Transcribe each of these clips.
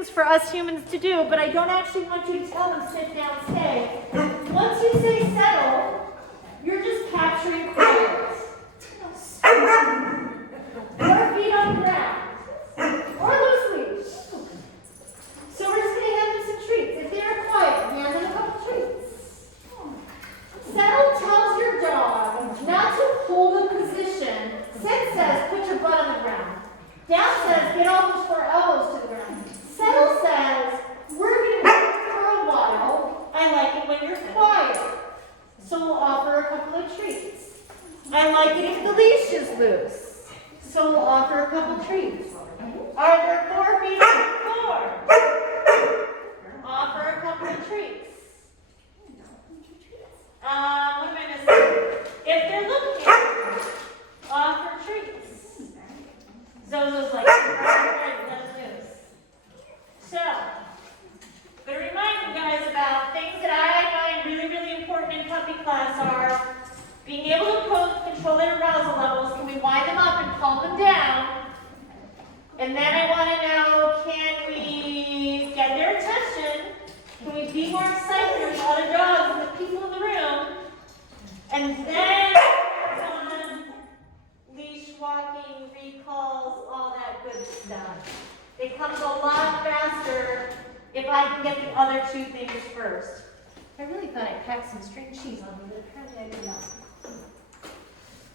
things for us humans to do, but I don't actually want you to tell them sit down, stay. Once you say settle, you're just capturing quiet. 4 feet on the ground. Or loose leash. So we're just going to hand them some treats. If they're quiet, hand them a couple treats. Settle tells your dog not to hold a position. Sit says put your butt on the ground. Down says get all those 4 elbows to the ground. Settle says we're going to work for a while. I like it when you're quiet. So we'll offer a couple of treats. I like it if the leash is loose. So we'll offer a couple treats. Are there 4 feet on the floor? Offer a couple of treats. What am I missing? If they're looking at you, offer treats. Zozo's like, let loose. So, I'm going to remind you guys about things that I find really, really important in puppy class are being able to control their arousal levels. Can we wind them up and calm them down? And then I want to know, can we get their attention? Can we be more excited with the other dogs and the people in the room? And then leash walking, recalls, all that good stuff. It comes a lot faster if I can get the other 2 things first. I really thought I packed some string cheese on them, but apparently I did not.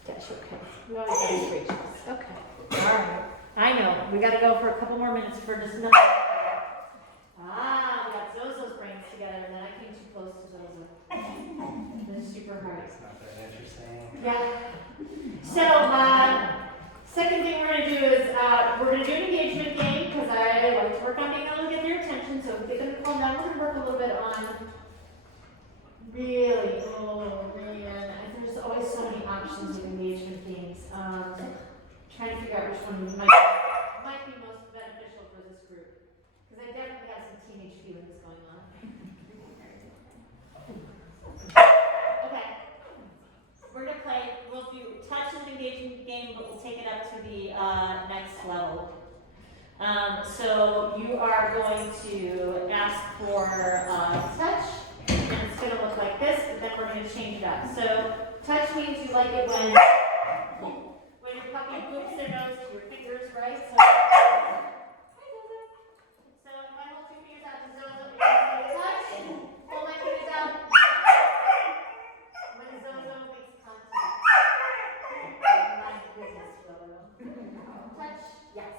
Dash, okay. We always have string cheese. Okay. All right. I know. We got to go for a couple more minutes for just nothing. Ah, we got Zozo's brains together, and then I came too close to Zozo. That's super hard. It's not that interesting. Yeah. So, second thing we're going to do is we're going to do an engagement game because I like to work on being able to get their attention. So if they get them to calm down, we're going to work a little bit on really, oh man, there's always so many options of engagement games. Trying to figure out which one might be most beneficial for this group because I definitely have some teenage feelings going on. Okay. We're going to play, we'll do touch as an engagement game, but we'll take it up to the next level. So you are going to ask for touch, and it's going to look like this, but then we're going to change it up. So touch means you like it when your puppy moves their nose to your fingers, right? So, so if I hold 2 fingers out to Zozo, touch, hold my fingers out. When Zozo makes contact. My goodness, Zozo. Touch, yes.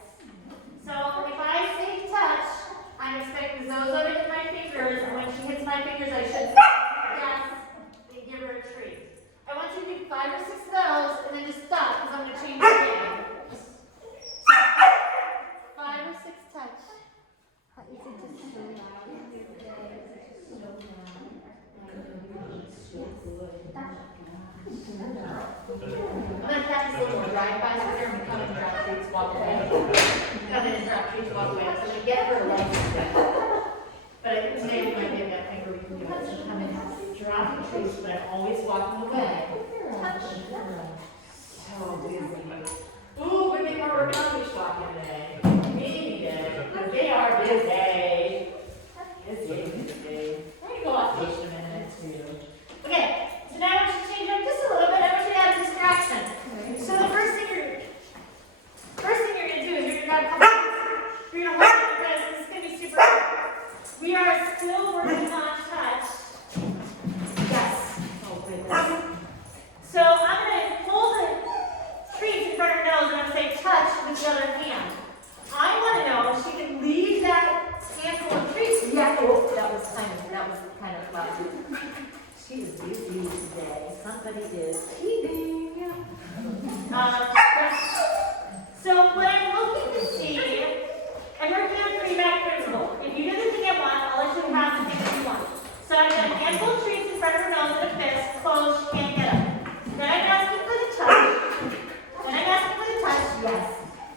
So if I say touch, I'm expecting Zozo to hit my fingers, and when she hits my fingers, I should say yes, and give her a treat. I want you to do 5 or 6 of those, and then just stop, because I'm going to change the game. 5 or 6 touch. Is it just so loud? I'm going to practice a little more drive-by, so here we come and drop treats, walk away. Come in and drop treats, walk away. So I'm going to get her legs together. But I think today we might be able to think we can do it. So come in and drop the treats, but I'm always walking away. So busy. Ooh, but they are working on leash walking today. We need it. Because they are busy. Busy. We're going to go off leash in a minute, too. Okay, so now I want you to change up just a little bit. I want you to add a distraction. So the first thing you're going to do is you're going to grab a couple of you're going to hold it because this is going to be super hard. We are still working on touch. Yes. Oh, goodness. So I'm going to hold the treats in front of her nose and I'm going to say touch with the other hand. I want to know if she can leave that handful of treats. Yeah, oh, that was kind of lousy. She is busy today. Somebody is teething. So what I'm looking to see, I'm working on feedback principle. If you do the thing I want, I'll let you have the thing you want. So I've got a handful of treats in front of her nose and a fist, closed, she can't get them. Then I'm asking for the touch. Yes.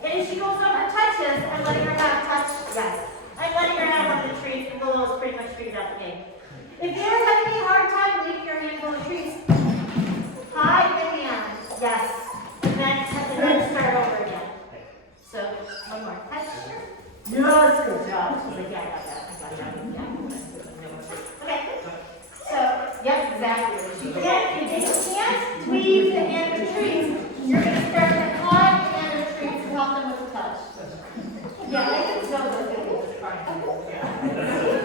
And if she goes over and touches, I'm letting her have touch. Yes. I'm letting her have one of the treats, and Lolo's pretty much figured out the game. If you're having a hard time leaving your handful of treats, hide the hand. Yes. And then start over again. So, one more touch. Yes, good. Good job. She's like, yeah, I got that. Okay. So, yes, exactly. You can't tweeze the hand of trees. You're going to start to climb the hand of trees to help them with the touch. Yeah, I can tell those people are trying to do it.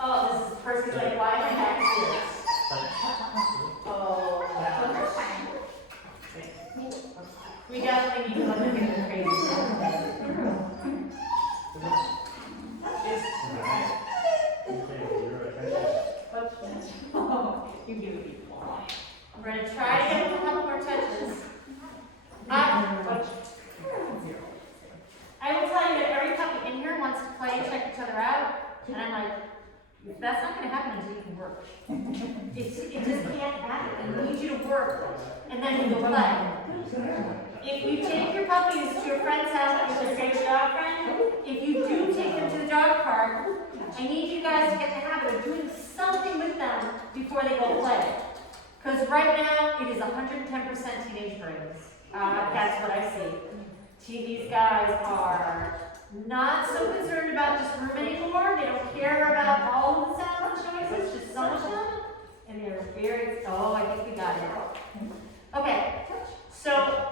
Oh, this is person's like, why am I back here? Oh, yeah. We definitely need to look at the crazy stuff. You give me one. We're going to try to get a couple more touches. I will tell you that every puppy in here wants to play and check each other out. And I'm like, that's not going to happen until you can work. It just can't happen. I need you to work. And then you go play. If you take your puppies to your friend's house with your favorite dog friend, if you do take them to the dog park, I need you guys to get the habit of doing something with them before they go play. Because right now, it is 110% teenage brains. That's what I see. These guys are not so concerned about just room anymore. They don't care about all of the sounds and noises, just some of them. And they're very, oh, I think we got it. Okay, so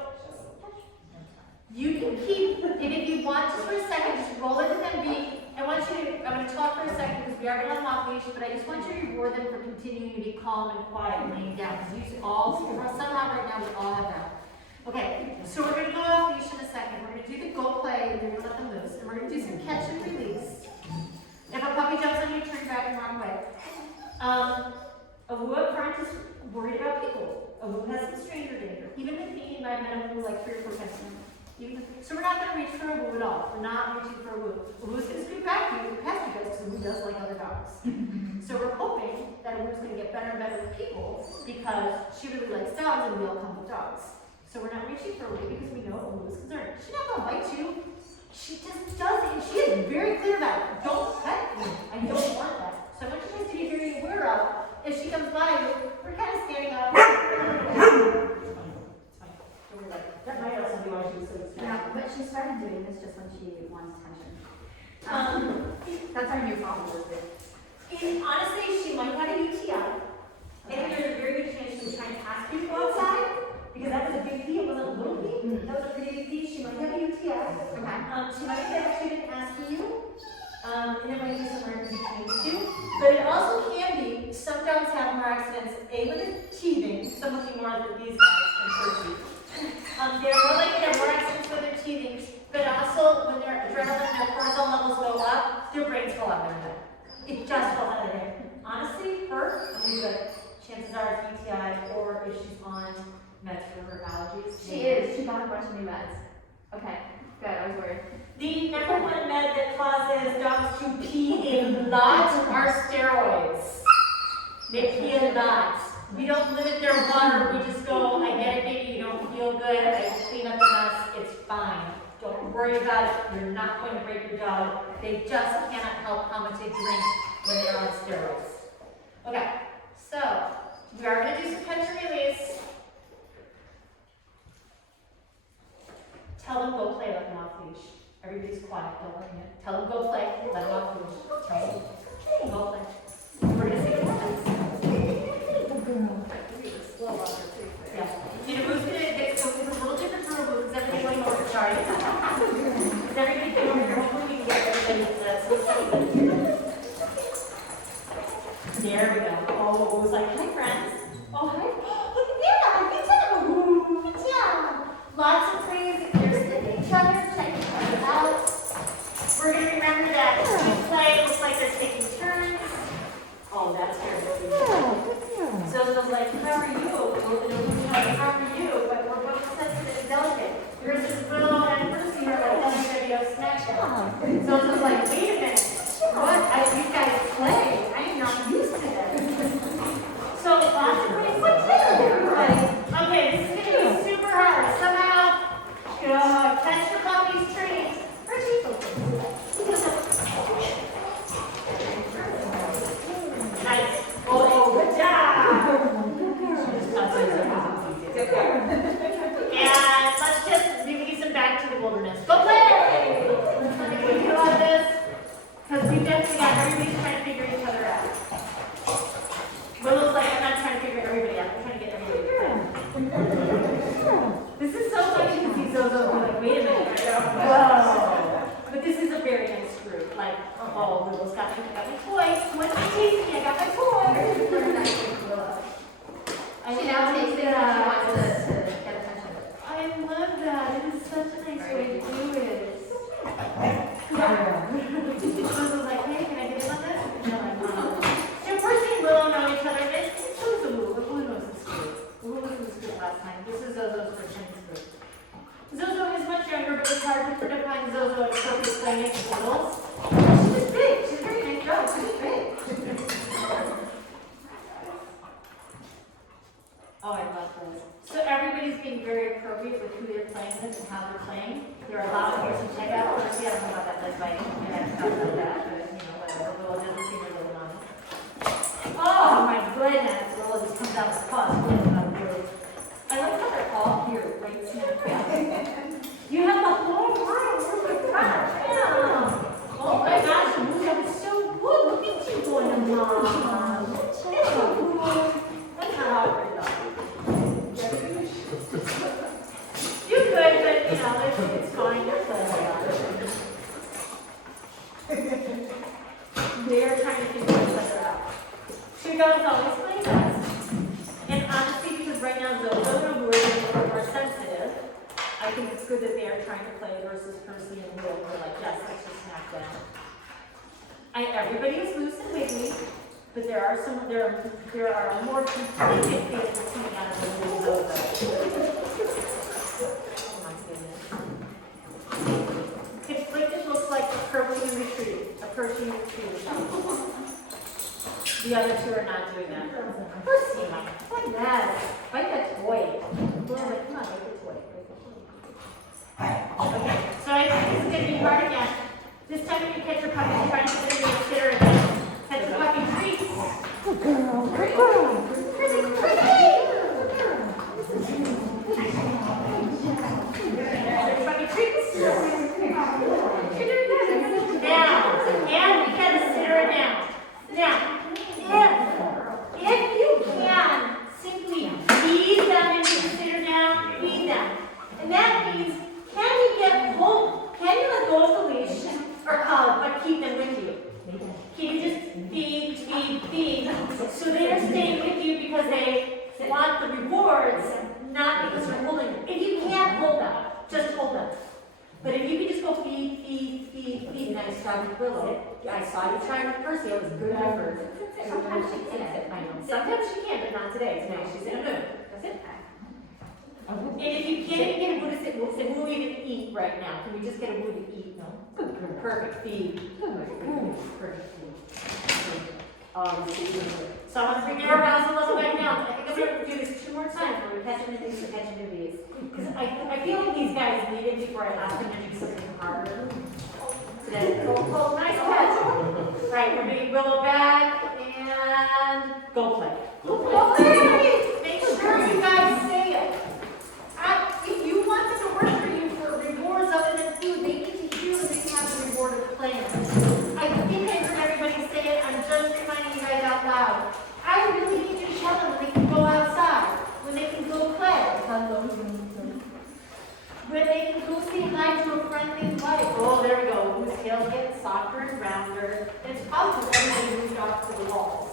you can keep, and if you want just for a second, just roll it with them beat. I'm going to talk for a second because we are going to have off leash, but I just want you to reward them for continuing to be calm and quiet and laying down. Because you all, somehow right now, we all have that. Okay, so we're going to go off leash in a second. We're going to do the go play, and then we're going to let them loose. And we're going to do some catch and release. If a puppy jumps on you, turn back and run away. A who up front is worried about people. A who has some stranger danger. Even with me, I met a who like 3 or 4 times. So we're not going to reach for a woo at all. We're not reaching for a woo. A woo's going to scoot back to you, past you guys, because a woo does like other dogs. So we're hoping that a woo's going to get better and better with people because she really likes dogs and we all come with dogs. So we're not reaching for a woo because we know a woo is concerned. She's not going to bite you. She just doesn't. She is very clear about it. Don't pet me. I don't want that. So I want you guys to be very aware of if she comes by you, we're kind of standing up. That might also be why she was so excited. Yeah, but she started doing this just when she wants attention. That's our new problem with it. Honestly, she might have a UTI. And there's a very good chance she was trying to ask you to go outside. Because that was a big P, it wasn't a little P. That was a pretty big P. She might have a UTI. Okay. She might have actually been asking you. And there might be somewhere in between the two. But it also can be, some dogs have more accidents, A, with the teething, some looking more like these guys than Percy. They're more likely to have more accidents with their teething, but also when their adrenaline and their cortisol levels go up, their brains fall out of their head. It just falls out of their head. Honestly, her, I mean, the chances are it's UTI or if she's on meds for her allergies. She is. She got a bunch of new meds. Okay, good. I was worried. The number one med that causes dogs to pee a lot are steroids. They pee a lot. We don't limit their water. We just go, I get it, baby, you don't feel good. I clean up the mess. It's fine. Don't worry about it. You're not going to break your dog. They just cannot help how much they drink when they're on steroids. Okay, so we are going to do some catch and release. Tell them go play, let them off leash. Everybody's quiet, don't let them in. Tell them go play, let them off leash. Right? Go play. We're going to say good night. Yeah. You know who's gonna get so it's a little different for a woo. Is everybody going over? Sorry. Is everybody going over? Hopefully we can get everybody there we go. Oh, it was like, hi friends. Oh, hi. Look at that. Good job. Good job. Lots of praise. They're sniffing each other, checking each other out. We're gonna remember that we play. It looks like they're taking turns. Oh, that's terrible. So it was like, how are you? How are you? But we're both sensitive and delicate. Yours is Willow and Percy are like telling video Snapchat. So it was like, wait a minute. What? You guys play. I am not used to this. So lots of pretty quick everybody. Okay, this is going to be super hard. Somehow, catch your puppy's trees. Percy. Nice. Oh, good job. And let's just maybe some back to the wilderness. Go play! everybody's trying to figure each other out. Willow's like, I'm not trying to figure everybody out, I'm trying to get everybody to play. This is so funny to see Zozo be like, wait a minute, whoa. But this is a very nice group. Like, oh, Willow's got my toys. What's my tasty? I got my toys. She now takes it and she wants to get attention. I love that. It is such a nice way to do it. Willow's like, hey, can I get in on this? And I'm like, no. So Percy and Willow know each other. Who's the Willow? Who knows this group? Who was in this group last time? This is Zozo's first time in this group. Zozo is much younger, but it's hard to define Zozo at appropriate playing age levels. She's just big. She's a very nice girl. She's big. Oh, I love this. So everybody's being very appropriate with who they're playing with and how they're playing. There are a lot of things to check out. Honestly, I don't know about that leg biting and stuff like that, but whatever. Willow doesn't seem really honest. Oh my goodness. Willow just comes out with pause. I like how they're all here, right smack dab. You have the whole room. Yeah. Oh my gosh, the movie was so good. Look at you going along. It's so cool. That's not how it is. You could, but it's fine. You're playing. They're trying to figure each other out. Shugo's always playing best. And honestly, because right now Zozo who are more sensitive, I think it's good that they are trying to play versus Percy and Will, who are like, yes, let's just smack down. Everybody is loose and wiggly, but there are more competitive things coming out of the little Zozo. Oh my goodness. Conflicted looks like a Percy and retreat. A Percy and retreat. The other two are not doing that. Percy, like that. Bite that toy. Come on, bite the toy. Okay, so I think this is going to be hard again. This time when you catch your puppy, try to get her to sit her again. Catch your puppy treats. Good girl, good girl. Percy, puppy treats. Now, and we got to sit her down. Now, if you can, simply feed them and consider down, feed them. And that means, can you let go of the leash or collar, but keep them with you? Can you just feed, so they are staying with you because they want the rewards, not because you're holding them. If you can't hold them, just hold them. But if you can just go feed, nice job with Willow. I saw you trying with Percy, it was a good effort. Sometimes she can't. I know. Sometimes she can, but not today. Today she's in a mood. That's it. And if you can't get what's it who even eat right now? Can we just get a who to eat? No. Perfect. Feed. Perfect feed. So I'm going to bring your arousal level back down. I think I'm going to do this 2 more times where we catch them in these and catch them in these. Because I feel like these guys need it before I ask them to do something harder. Today. Go, nice catch. Right, we're going to Willow back and go play. Go play. Make sure you guys say it. If you want them to work for you for rewards other than food, they need to hear that they have a reward of playing. I think I heard everybody say it. I'm just reminding you guys out loud. I really need you to tell them when they can go outside, when they can go play, when they can go say hi to a friendly wife. Oh, there we go. Whose tail's getting softer and rounder. And it's probably because everybody moved off to the walls.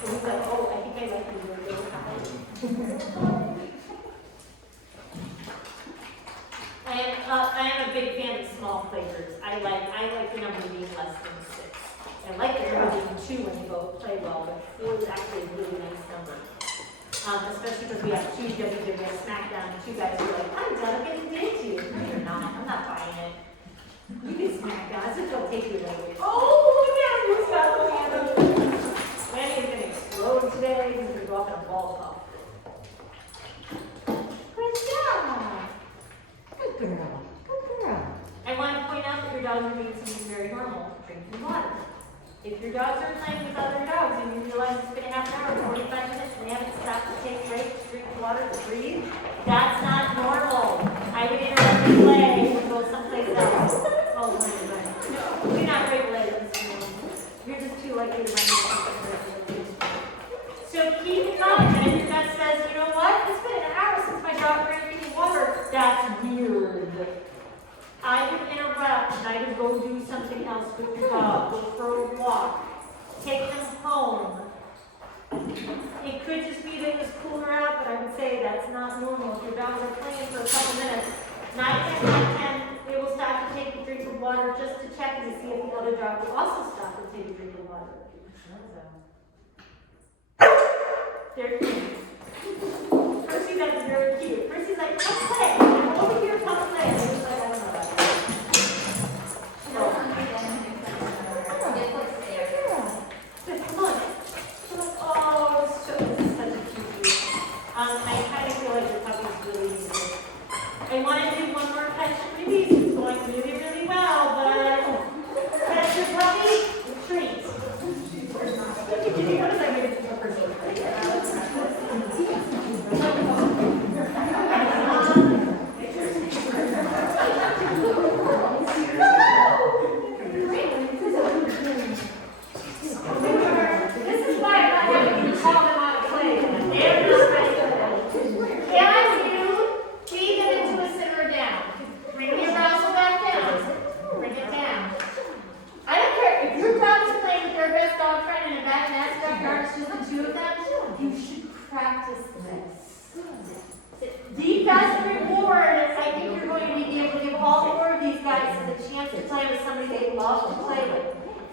So he's like, oh, I think I like you. I am a big fan of small players. I like the number being less than 6. I like the number being 2 when you both play well, but 4 is actually a really nice number. Especially because we have 2 WWE SmackDown and 2 guys who are like, I'm delegated to you. No, you're not. I'm not buying it. You can SmackDown. That's what they'll take you away. Oh, yeah, who's got the hand? Wendy is going to explode today. He's going to go up in a ball pop. Good job. Good girl. Good girl. I want to point out that your dogs are doing something very normal, drinking water. If your dogs are playing with other dogs and you realize it's been a half an hour, 45 minutes, and they haven't stopped to take breaks, drink water, to breathe, that's not normal. I would interrupt the play and go someplace else. Oh my God. You're not regulated this morning. You're just likely to run. So keep in mind that if your gut says, you know what, it's been an hour since my dog drank any water, that's weird. I would interrupt and I would go do something else with your dog. Go for a walk. Take them home. It could just be that it was cooler out, but I would say that's not normal. If your dogs are playing for a couple minutes, 9 times out of 10, they will stop to take a drink of water just to check and to see if the other dog will also stop and take a drink of water. They're cute. Percy, that's very cute. Percy's like, come play. I'm over here, come play. And he's like, I don't know that. Look. Oh, this is such a cute dude. I kind of feel like the puppy's really easy. I want to do one more catch and release. It's going really, really well, but catch your puppy, treat. What is that going to do for Percy? The best reward is I think you're going to be able to give all 4 of these guys the chance to play with somebody they love to play with.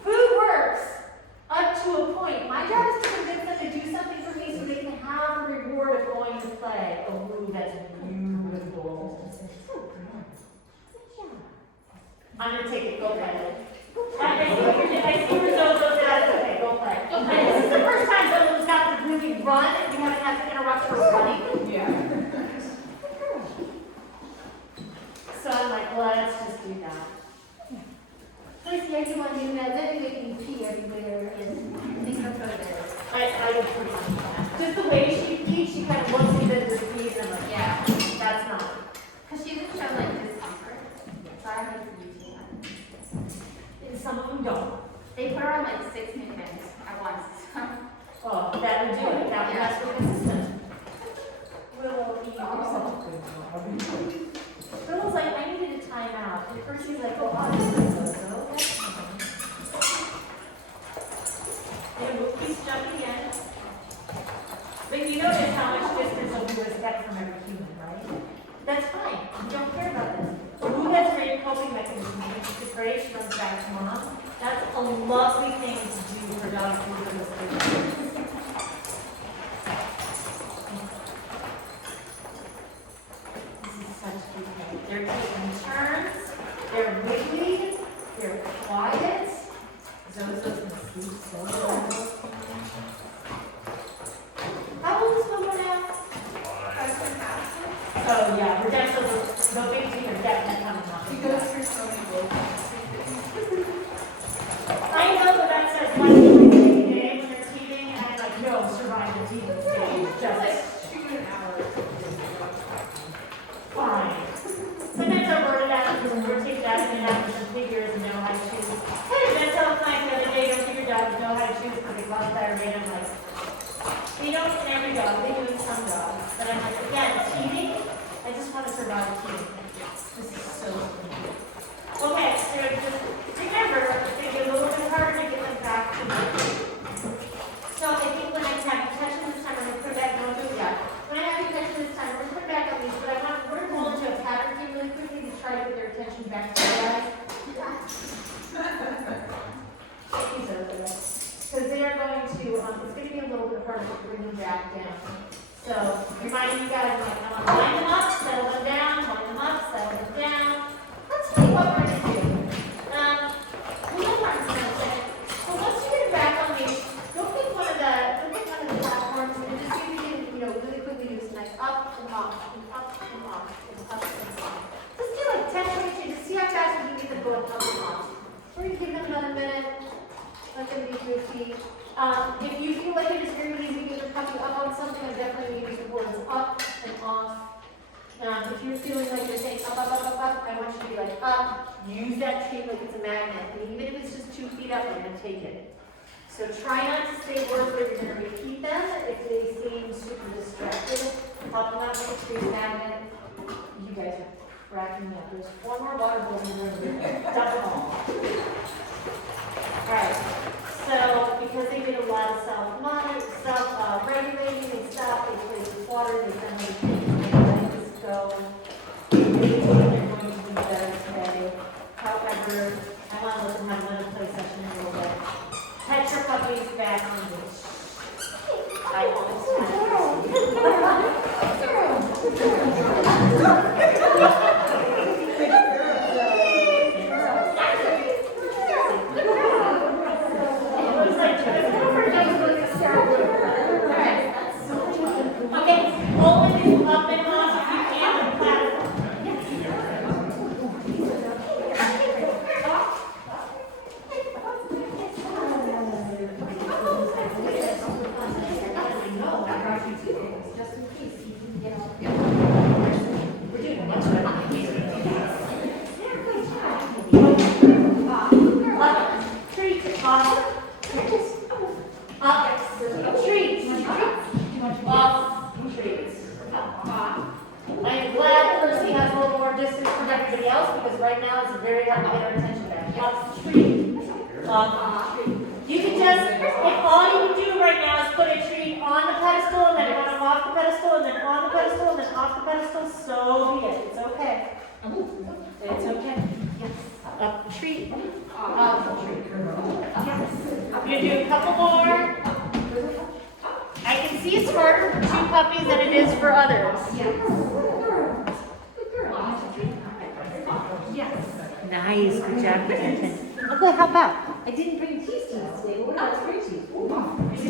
Food works up to a point. My job is to convince them to do something for me so they can have the reward of going to play. Oh, that's beautiful. I'm going to take it. Go play. I see Risotto's at it. Okay, go play. And this is the first time someone's got to really run and you haven't had to interrupt her running. Yeah. So I'm like, well, let's just do that. Tracy, I do want to do that. Then they can pee everywhere and things are so there. I would pretty much that. Just the way she feeds, she kind of looks at it and feeds and I'm like, yeah, that's not. Because she doesn't show like discomfort. So I make her use that. And some of them don't. They put her on like 6 new meds at once. Oh, that would do it. That would that's what consistent. Willow, Willow's like, I needed a timeout. And Percy's like, oh, I'll do this. And he's jumping in. But you notice how much distance Abu has kept from every human, right? That's fine. You don't care about this. Abu has great coping mechanisms. She's great. She runs back to mom. That's a lovely thing to do for dogs who live in this area. They're taking turns, they're wiggly, they're quiet. Zozo's gonna sleep so well. How old is Momo now? 5.5. Oh yeah, Redemption's no big teeth are definitely coming up. She goes through so many ways. I know that that says one day when they're teething, and I'm like, no, survive the teething stage. Just Like, shoot an hour. fine. Sometimes I wrote it out because we're taking that and out some figures and know how to choose. Hey, that's how it's like the other day, don't think your dogs know how to choose because they love diarrhea. I'm like, they don't in every dog, they do in some dogs. But I'm like, again, teething, I just want to survive teething. This is so cool. Okay, so just remember, it's going to be a little bit harder to get them back to me. So I think when I have you touch them this time, I'm going to put it back, don't do it yet. When I have you touch them this time, we're going to put it back on these, but I want, we're going to go into a pattern game really quickly to try to get their attention back to you guys. Because they are going to, it's going to be a little bit harder to bring them back down. So, reminding you guys, like, I want to line them up, settle them down, line them up, settle them down. Let's see what we're going to do. We'll mark this in a second. So once you get it back on these, go pick one of the platforms and just see if you can, really quickly do some nice up and off, and up and off, and up and off. Just do like 10 changes, see how fast you can get them going up and off. We're going to give them another minute. Let them be goofy. If you feel like it is very easy to get your puppy up on something, I'm definitely going to use the words up and off. If you're feeling like you're saying up, I want you to be like up. Use that tape like it's a magnet. And even if it's just 2 feet up, I'm going to take it. So try not to say words where you're gonna repeat them. If they seem super distracted, help them out with the tree magnet. You guys are cracking me up. There's 4 more water bowls in the room. Dump them all. Alright, so because they did a lot of self-regulating and stuff, they played with water, they've done other things, they're letting this go. They're going to be better today. However, I want to let them have another play session in a little bit. Pet your puppies back on the leash. I always Okay, hold it up and off if you can on the platform. Just in case you can get off. We're doing much better. Treat. Off. Up. Treat. Off. Treats. I'm glad Percy has a little more distance from everybody else because right now it's very hard to get our attention back. Up. Treat. You can just, if all you can do right now is put a treat on the pedestal and then one off the pedestal and then on the pedestal and then off the pedestal, so be it. It's okay. It's okay. Yes. Up treat. Up treat. Yes. I'm going to do a couple more. I can see it's harder for 2 puppies than it is for others. Yes. Yes. Nice. Good job, Kenton. Okay, how about? I didn't bring cheese to you today. What about spray cheese? Yes. She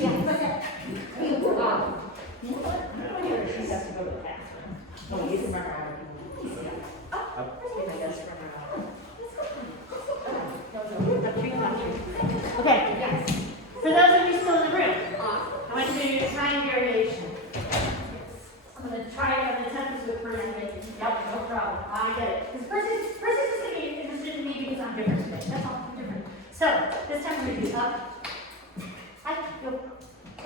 has to go to the bathroom. Oh, you can run around. Okay. Yes. For those of you still in the room, I want you to do your trying variation. I'm going to try it. I'm going to attempt this with Percy. Yep, no problem. I get it. Because Percy's just going to be interested in me because I'm different today. That's all. I'm different. So, this time we're going to do up. Hi, go.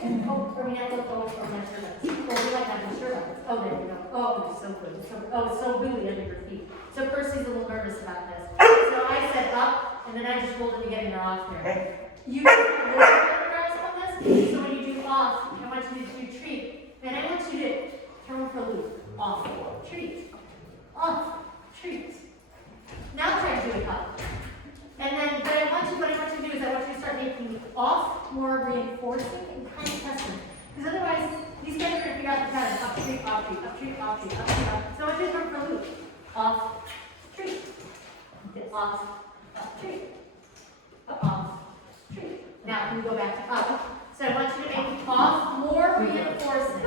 Oh, or we have to go from that shirt. Oh, we like having shirt on. Oh, there we go. Oh, it's so good. It's so really under your feet. So Percy's a little nervous about this. So I said up, and then I just rolled it together and you're off there. You can grasp on this. So when you do off, I want you to do treat. Then I want you to throw for a loop. Off, treat. Off, treat. Now try to do it up. And then what I want you to do is I want you to start making off more reinforcing and kind of testing. Because otherwise, these guys are going to figure out the pattern. Up, treat, off, treat, up, treat, off, treat, up, treat, off. So I want you to throw for a loop. Off, treat. Off, treat. Off, treat. Now can we go back to up? So I want you to make off more reinforcing.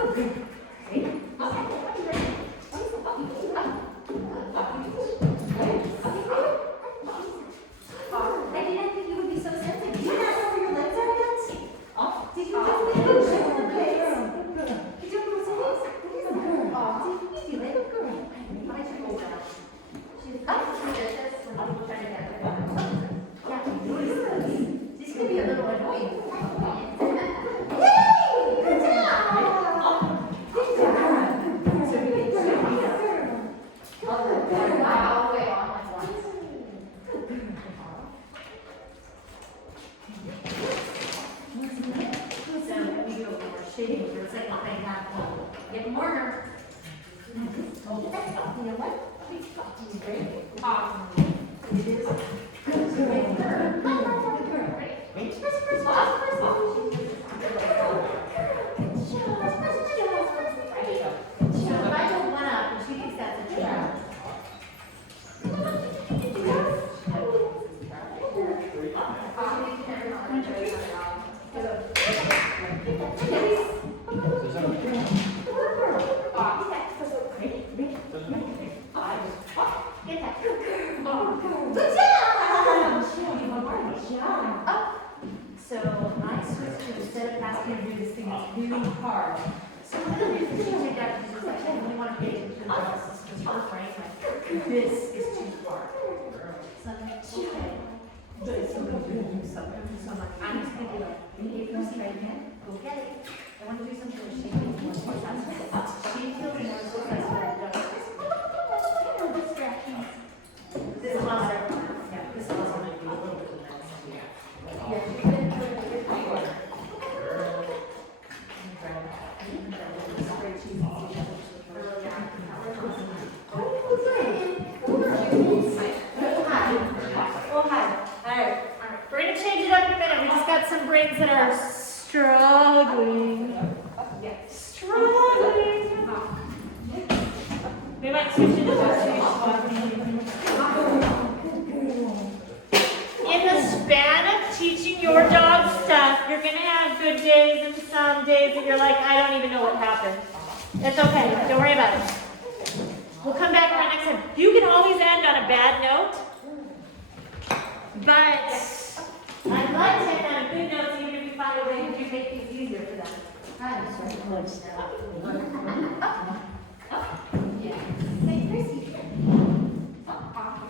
I didn't think you would be so sensitive. Do you not know where your legs are yet? Off. Did you just let them show the legs? Did you put some legs? Off. Did you let them go? Why should you go down? She's up. I'll try to get her. Yeah, this could be a little annoying. Yay! Good job! Good job. So we get wow, wait, on my one. So we do a little more shading for a second thing, not get more nerve. You know what? Great. Awesome. It is good. Good girl. Good girl. Ready? First. So if I go one up and she thinks that's a trap. So I switched to instead of asking her to do this thing that's really hard. So one of the reasons she did that is like, I really want to pay attention to this because her brain like, this is too far. So I'm like, okay, but it's so good to do something. So I'm like, I'm just going to be like, go get it. I want to do something where she feels more successful. She feels more successful than does. No distractions. This is also, yeah, this is also might be a little bit of that. Yeah, she's been put in a good corner. Oh, hi. All right. We're going to change it up in a minute. We just got some brains that are struggling. Struggling. We might switch it to in the span of teaching your dog stuff, you're going to have good days and some days that you're like, I don't even know what happened. That's okay. Don't worry about it. We'll come back around next time. You can always end on a bad note, but I'd like to end on a good note, even if you find a way to make things easier for them. Yeah. Hey, Chrissy.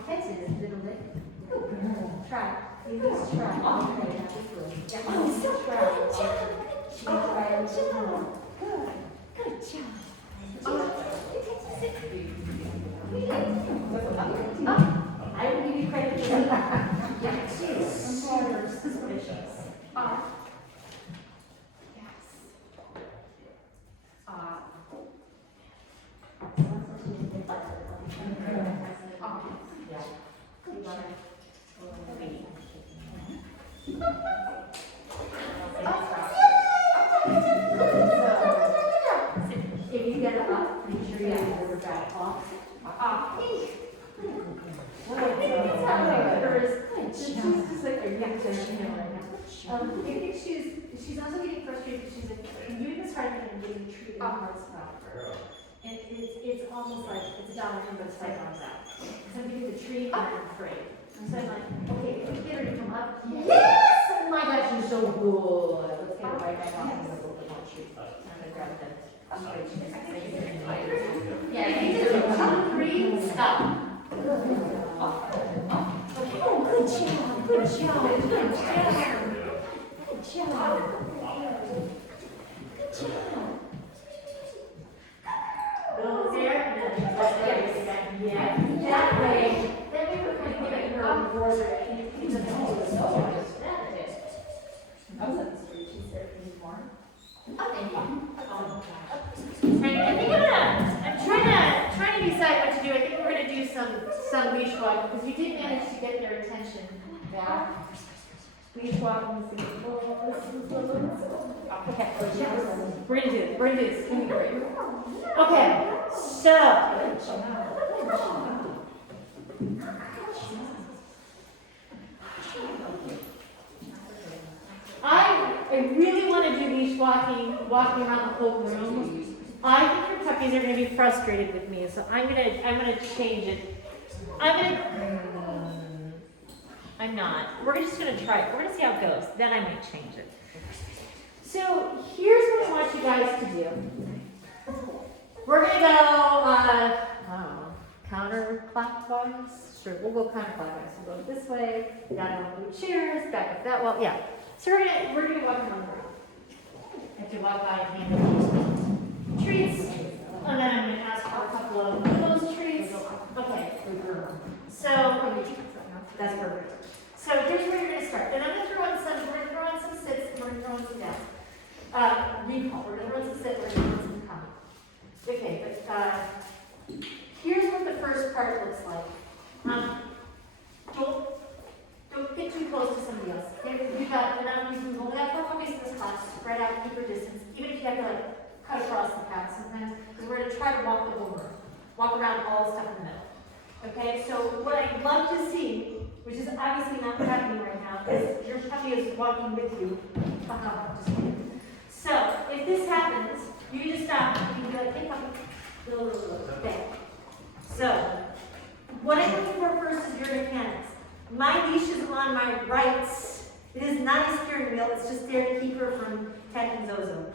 Catch it a little bit. Try. You just try. Oh, so good job. I will give you credit for that. Yeah, she is super suspicious. Yes. If you get it up, make sure you have the back off. She's just like a young right now. I think she's also getting frustrated because she's like, I'm doing this hard and getting treated hard stuff. And it's almost like it's a dollar in, but it's 5 hours out. So I'm getting the treat and I'm afraid. So I'm like, okay, let's get her to come up. Yes! Oh my gosh, you're so good. Let's get her right back off and we'll go on treat. I'm gonna grab the yeah, you need to 2, 3, stop. Oh, good job. Good job. Good job. Good job. Good job. Go there, and then yeah, that way. Then we were kind of giving her a reward. It's a no. I was at the street, she said, "Need more?" I'm trying to decide what to do. I think we're gonna do some leash walking because we did manage to get their attention back. Leash walking. Okay, we're gonna do it. We're gonna do this. It's gonna be great. Okay, so. I really want to do leash walking around the whole room. I think your puppies are going to be frustrated with me, so I'm gonna change it. I'm not. We're just gonna try it. We're gonna see how it goes. Then I might change it. So here's what I want you guys to do. We're gonna go, I don't know, counterclockwise. Sure, we'll go counterclockwise. We'll go this way, down on blue chairs, back up that wall. Yeah. So we're gonna walk around the room. I have to walk by and hand them treats, and then I'm gonna ask for a couple of those treats. Okay. So that's perfect. So here's where you're gonna start. Then I'm gonna throw in some. We're gonna throw in some sits. And we're gonna throw in some downs. Recall. We're gonna throw in some sit. We're gonna throw in some come. Okay, but here's what the first part looks like. Don't get too close to somebody else. You got enough. You can hold out 4 puppies in this class. Spread out, keep your distance. Even if you have to like cut across the path sometimes, because we're gonna try to walk the whole room, walk around all the stuff in the middle. Okay, so what I'd love to see, which is obviously not happening right now, is your puppy is walking with you. Just kidding. So if this happens, you just stop. You can be like, hey puppy, bang. So what I'm looking for first is your mechanics. My leash is on my right. It is not a steering wheel. It's just there to keep her from attacking Zozo.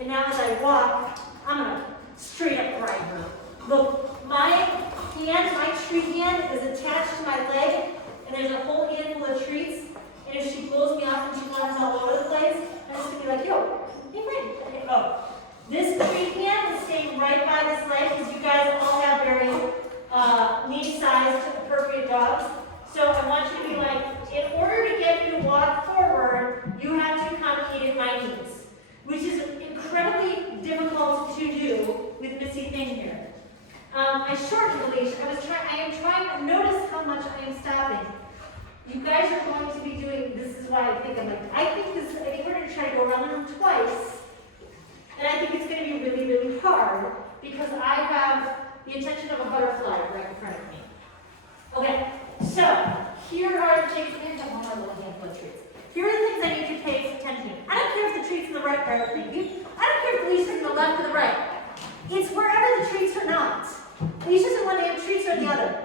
And now as I walk, I'm gonna straight up ride her. Look, my hand, my treat hand is attached to my leg, and there's a whole handful of treats. And if she blows me off and she wanders all over the place, I'm just gonna be like, yo, I shortened the leash. I am trying, notice how much I am stopping. You guys are going to be doing, this is why I think I think we're going to try to go around the room twice. And I think it's going to be really, really hard because I have the intention of a butterfly right in front of me. Okay, so here are the things, and I want my little handful of treats. Here are the things I need you to pay attention to. I don't care if the treat's in the right or I don't care if the leash is in the left or the right. It's wherever the treats are not. Leash is in one hand, treats are in the other.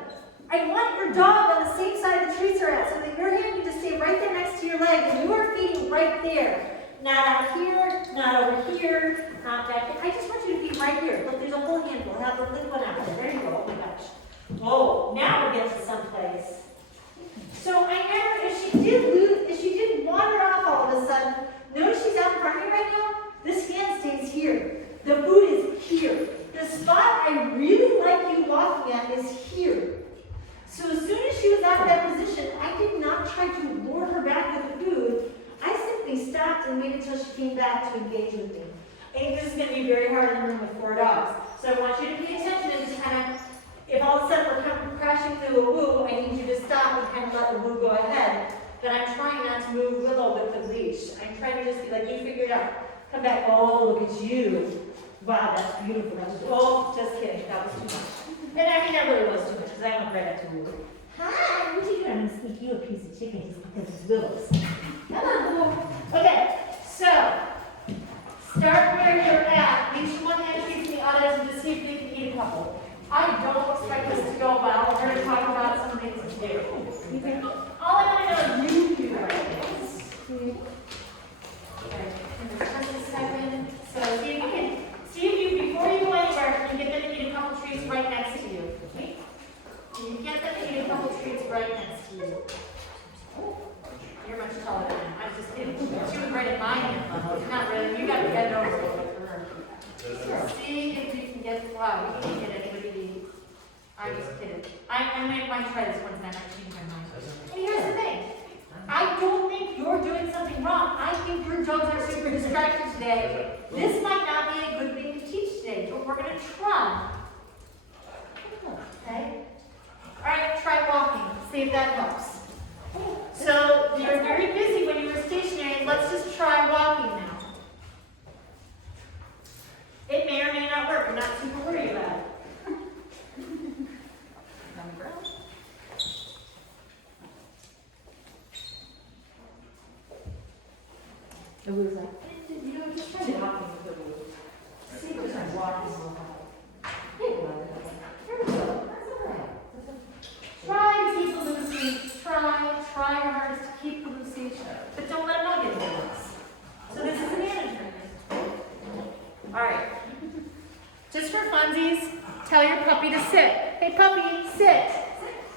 I want your dog on the same side the treats are at, so that your hand can just stay right there next to your leg, and you are feeding right there. Not out here, not over here, not back there. I just want you to feed right here. Look, there's a whole handful. Have the little one out there. There you go. Oh my gosh. Oh, now we're getting to someplace. So I never, if she did wander off all of a sudden, notice she's out in front of me right now? This hand stays here. The boot is here. The spot I really like you walking at is here. So as soon as she was out of that position, I did not try to lure her back with the food. I simply stopped and waited until she came back to engage with me. I think this is going to be very hard in the room with 4 dogs. So I want you to pay attention and just kind of, if all of a sudden we're crashing through a woo, I need you to stop and kind of let the woo go ahead. But I'm trying not to move Willow with the leash. I'm trying to just be like, you figure it out. Come back. Oh, look at you. Wow, that's beautiful. Oh, just kidding. That was too much. And I mean, that really was too much because I went right up to Woo. Hi, what are you doing? I'm going to sneak you a piece of chicken just because it's Willow's. Come on, Woo. Okay, so start where you're at. Leash one hand, treats in the other, and just see if they can eat a couple. I don't expect this to go well. We're going to talk about some things to do. All I want to know is you do right things. Okay, and this just a second. So see if you can. Before you go anywhere, can you get them to eat a couple treats right next to you? Okay? Can you get them to eat a couple treats right next to you? You're much taller than I am. I was just kidding. She was right in my hand level. Not really. You got to bend over for her. See if you can get, wow, we can't get anybody to eat. I'm just kidding. I might try this one time. I changed my mind. And here's the thing. I don't think you're doing something wrong. I think your dogs are super distracted today. This might not be a good thing to teach today, but we're going to try. Okay? All right, try walking. See if that helps. So you're very busy when you were stationary. Let's just try walking now. It may or may not work. I'm not super worried about it. The Woo's like, you know, just try walking with the Woo. See if there's a walking on that. Here we go. That's all right. Try to keep the loose leash. Try your hardest to keep the loose leash. But don't let them all get in this. So this is the management. All right. Just for funsies, tell your puppy to sit. Hey puppy, sit.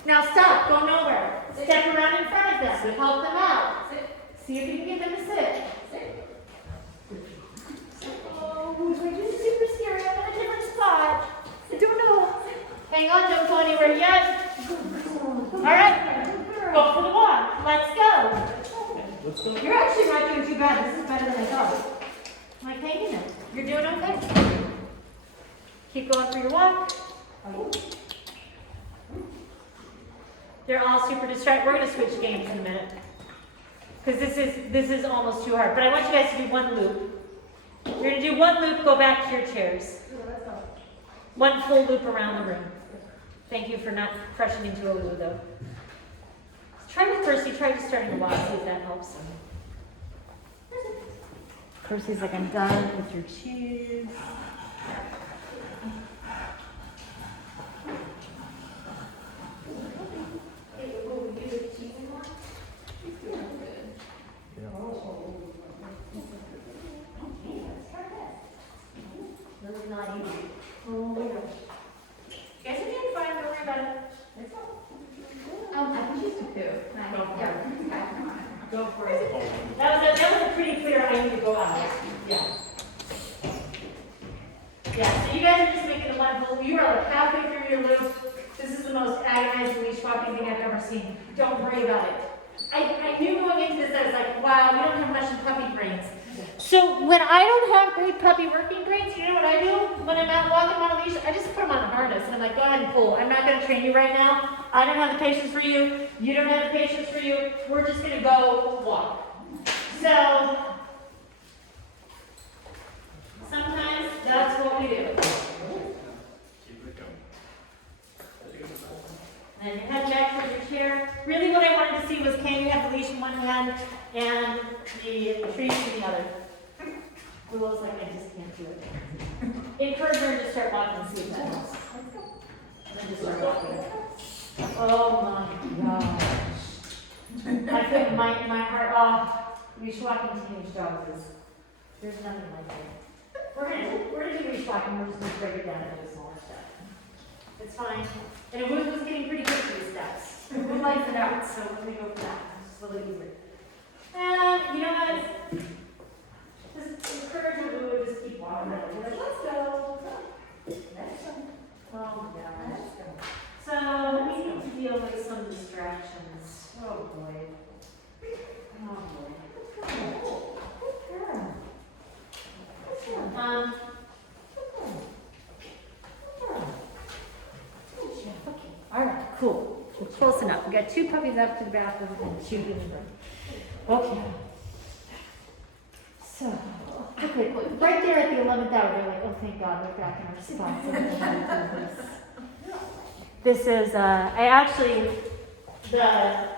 Now stop, go nowhere. Step around in front of them, help them out. See if you can get them to sit. Oh, Woo's like, this is super scary. I'm in a different spot. I don't know. Hang on, don't go anywhere yet. All right, go for the walk. Let's go. You're actually not doing too bad. This is better than I thought. I'm like, hang in there. You're doing okay. Keep going for your walk. They're all super distracted. We're going to switch games in a minute. Because this is almost too hard. But I want you guys to do one loop. You're going to do one loop, go back to your chairs. One full loop around the room. Thank you for not crushing into a Woo, though. Try with Percy. Try just starting to walk, see if that helps. Percy's like, I'm done with your cheese. Really not easy. Oh my gosh. You guys are doing fine, don't worry about it. I think she's too cute. Go for it. Yeah. Go for it. That was a pretty clear I need to go out. Yeah. Yeah, so you guys are just making the one full, you are like halfway through your loop. This is the most agonizing leash walking thing I've ever seen. Don't worry about it. I knew going into this, I was like, wow, we don't have much in puppy brains. So when I don't have great puppy working grades, you know what I do? When I'm out walking on a leash, I just put them on a harness and I'm like, go ahead and pull. I'm not going to train you right now. I don't have the patience for you. You don't have the patience for you. We're just going to go walk. So sometimes that's what we do. And you head back towards your chair. Really what I wanted to see was, can you have the leash in one hand and the treat in the other? Willow's like, I just can't do it. Encourage her to start walking and see if that helps. And then just start walking. Oh my gosh. I feel my heart, leash walking teenage dogs is, there's nothing like it. We're gonna do leash walking, we're just gonna break it down into a smaller step. It's fine. And Wood was getting pretty good for these steps. Wood likes it out, so let me go for that. It's just a little easier. And you know what? Just encourage Wood, just keep walking. We're like, let's go. Let's go. Oh my God. Let's go. So we need to deal with some distractions. Oh boy. Oh boy. Good girl. Good girl. Okay, all right, cool. We're close enough. We got 2 puppies up to the bathroom and 2 in the room. Okay. So, okay, right there at the 11th hour, they're like, oh, thank God, we're back in our spots. I don't know how to do this. This is, the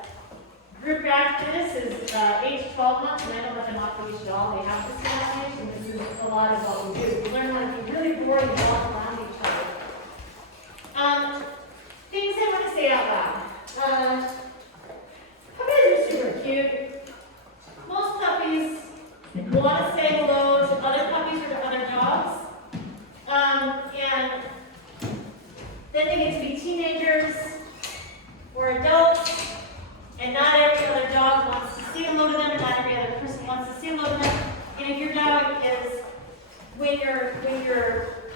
group after this is 8 to 12 months, and I don't let them off the leash at all. They have to sit on the leash, and this is a lot of what we do. We learn how to be really bored and walk around each other. Things I want to say out loud. Puppies are super cute. Most puppies want to say hello to other puppies or to other dogs. And then they get to be teenagers or adults, and not every other dog wants to say hello to them, and not every other person wants to say hello to them. And if your dog is, when your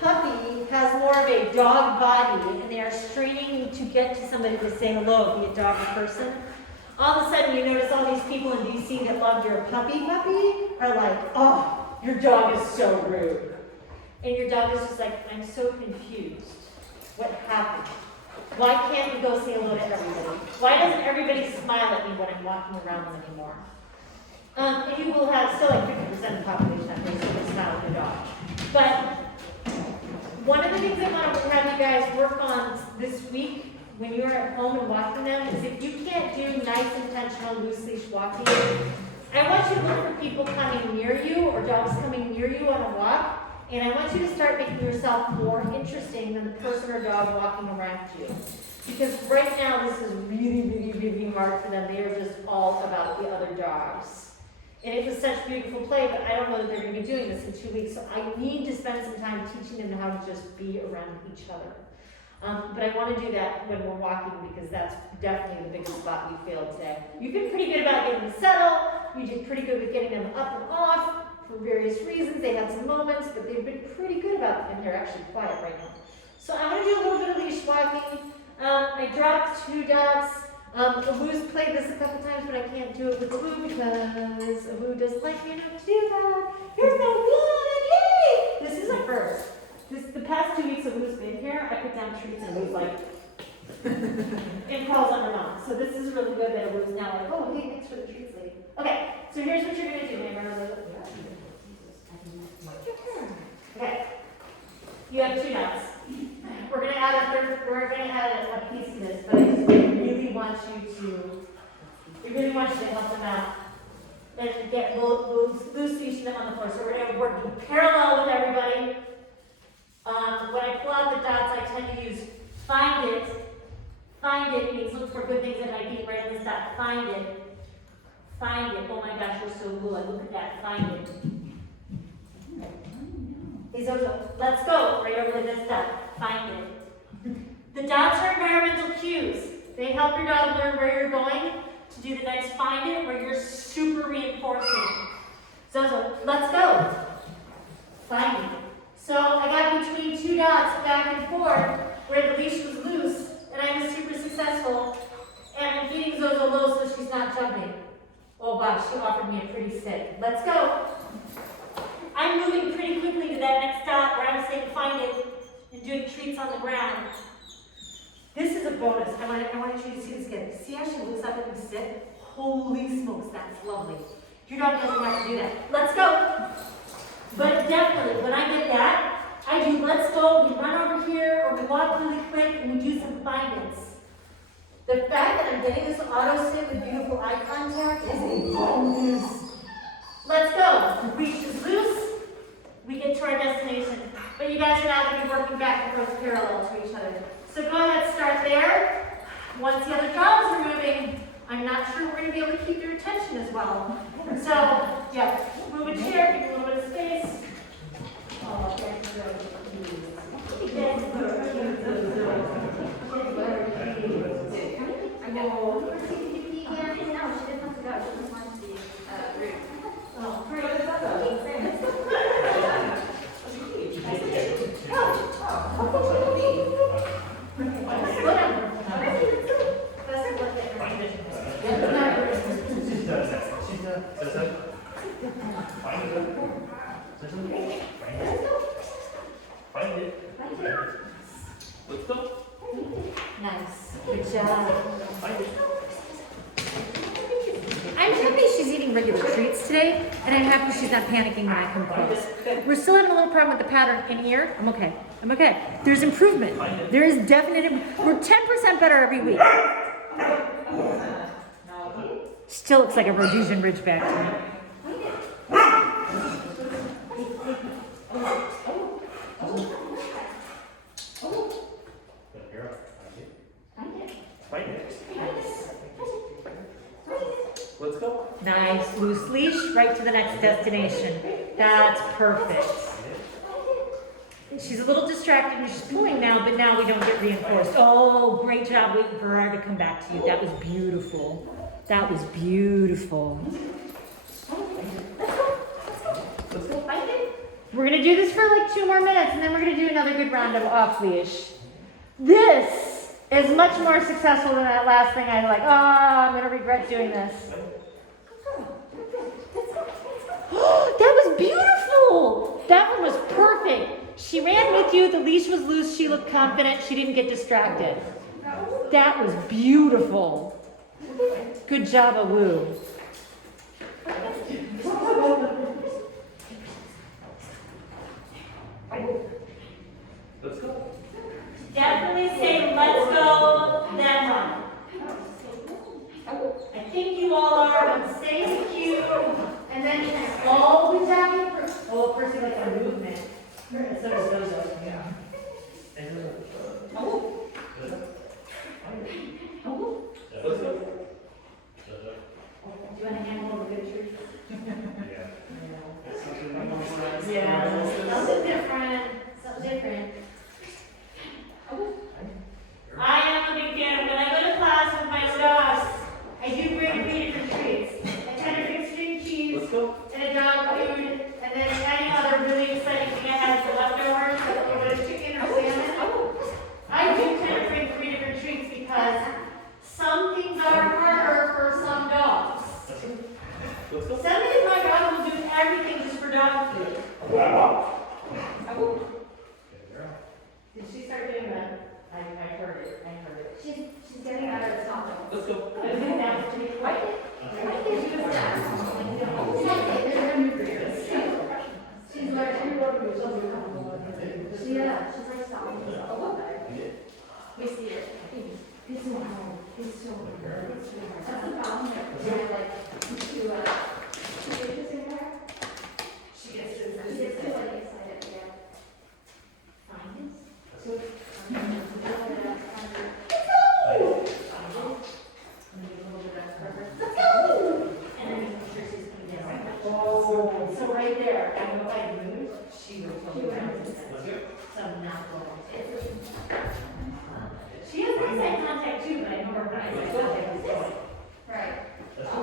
puppy has more of a dog body and they are straining to get to somebody to say hello, be it dog or person, all of a sudden you notice all these people in DC that love your puppy are like, oh, your dog is so rude. And your dog is just like, I'm so confused. What happened? Why can't we go say hello to everybody? Why doesn't everybody smile at me when I'm walking around them anymore? And you will have still like 50% of the population out there who will smile at your dog. But one of the things I want to have you guys work on this week when you're at home and walking them is if you can't do nice, intentional, loose leash walking, I want you to look for people coming near you or dogs coming near you on a walk, and I want you to start making yourself more interesting than the person or dog walking around you. Because right now this is really, really, really hard for them. They are just all about the other dogs. And it was such beautiful play, but I don't know that they're going to be doing this in 2 weeks, so I need to spend some time teaching them how to just be around each other. But I want to do that when we're walking because that's definitely the biggest spot we failed today. You've been pretty good about getting them settled. You did pretty good with getting them up and off for various reasons. They had some moments, but they've been pretty good about it, and they're actually quiet right now. So I'm going to do a little bit of leash walking. I dropped 2 dots. Awoo's played this a couple times, but I can't do it with Awoo because Awoo doesn't like me enough to do that. Here's no good! Yay! This is a first. The past 2 weeks Awoo's been here, I put down treats and Awoo's like, and calls on her mom. So this is really good that Awoo's now like, oh, hey, thanks for the treats, lady. Okay, so here's what you're going to do, neighbor. Okay, you have 2 dots. We're going to add a piece to this, but I just really want you to help them out and get loose leashing them on the floor. So we're going to work parallel with everybody. When I pull out the dots, I tend to use find it. Find it means look for good things that might be right in this dot. Find it. Find it. Oh my gosh, you're so good. Look at that. Find it. These are let's go right over to this dot. Find it. The dots are environmental cues. They help your dog learn where you're going to do the next find it, where you're super reinforcing. So let's go. Find it. So I got between 2 dots back and forth where the leash was loose, and I was super successful. And I'm feeding Zozo low so she's not jumping. Oh wow, she offered me a pretty sit. Let's go. I'm moving pretty quickly to that next dot where I'm saying find it and doing treats on the ground. This is a bonus. I want you to see this again. See how she looks up at me sit? Holy smokes, that's lovely. Your dog doesn't have to do that. Let's go. But definitely, when I get that, I do let's go, we run over here, or we walk really quick and we do some findings. The fact that I'm getting this auto sit with beautiful eye contact is a bonus. Let's go. The reach is loose. We get to our destination. But you guys are now going to be working back and forth parallel to each other. So go ahead, start there. Once the other dogs are moving, I'm not sure we're going to be able to keep your attention as well. So, yeah, move a chair, give a little bit of space. Oh, that's very cute. That's very cute. Oh, did you pee again? No, she didn't have to go. She just wanted to be rude. Oh, great. Let's go. Nice. Good job. I'm happy she's eating regular treats today, and I'm happy she's not panicking when I come close. We're still having a little problem with the pattern in here. I'm okay. I'm okay. There's improvement. There is definite. We're 10% better every week. Still looks like a Rhodesian Ridgeback to me. Let's go. Nice loose leash, right to the next destination. That's perfect. She's a little distracted and she's pulling now, but now we don't get reinforced. Oh, great job waiting for her to come back to you. That was beautiful. That was beautiful. We're gonna do this for like 2 more minutes and then we're gonna do another good round of off leash. This is much more successful than that last thing I like, oh, I'm gonna regret doing this. That was beautiful. That one was perfect. She ran with you, the leash was loose, she looked confident, she didn't get distracted. That was beautiful. Good job, Awoo. Let's go. Definitely say let's go, then run. I think you all are on the same cue, and then all the time. Oh, first you like a movement. So does those. Yeah. Let's go. Do you want to handle the good treats? Yeah. Yeah, something different. Something different. I am a big fan. When I go to class with my dogs, I do bring 3 different treats. A tender fixed string cheese, Let's go. and a dog food, and then any other really exciting thing I have for leftovers, like a little bit of chicken or salmon. I do tend to bring 3 different treats because some things are harder for some dogs. Let's go. Suddenly my dog will do everything just for dog food. Did she start doing that? I heard it. I heard it. She's getting out of the topic. Let's go. I was in that to be quiet. She's like, yeah, she's like stopping herself. We see it. It's so hard. It's so hard. That's the problem with like to ages in there. She gets She gets too like excited, yeah. findings. So, Oh, so right there, I know if I moved, she would totally bounce. Let's go. So I'm not going. She has eyesight contact too, but I know her eyesight contact is going. right. Let's go.